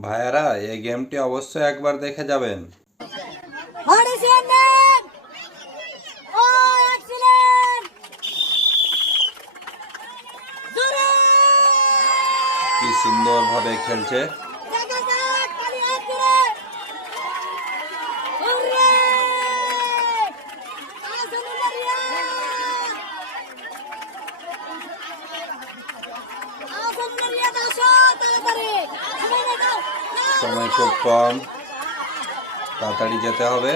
ভাইয়ারা, এই গেমটি অবশ্যই একবার দেখে যাবেন। What is your name? Oh, excellent! Zure! কি সুন্দরভাবে খেলছে। Jaga jaga, kali Zure! Hurray! Azam Maria! Azam Maria dasho, তাড়াতাড়ি! সময় দাও! সময় খুব কম, তাড়াতাড়ি যেতে হবে।